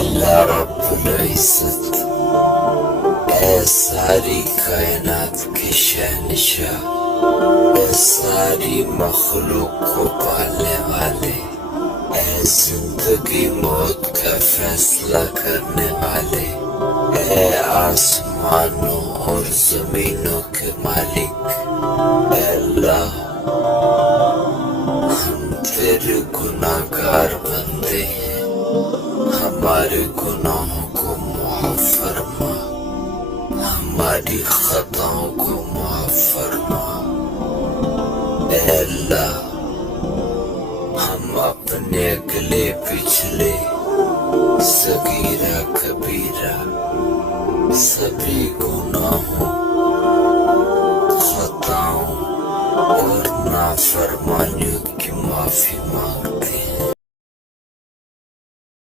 अल्लाह रब्बुल इज्जत ऐ सारी कायनात के शहंशाह, ऐ सारी मखलूक को पालने वाले, ऐ जिंदगी मौत का फैसला करने वाले, ऐ आसमानों और जमीनों के मालिक, ऐ अल्लाह हम तेरे गुनाहगार बंदे हैं, हमारे गुनाहों को माफ फरमा, हमारी खताओं को माफ फरमा। ऐ अल्लाह हम अपने अगले पिछले सगीरा कबीरा सभी गुनाहों, खताओं और नाफरमानियों की माफी मांग।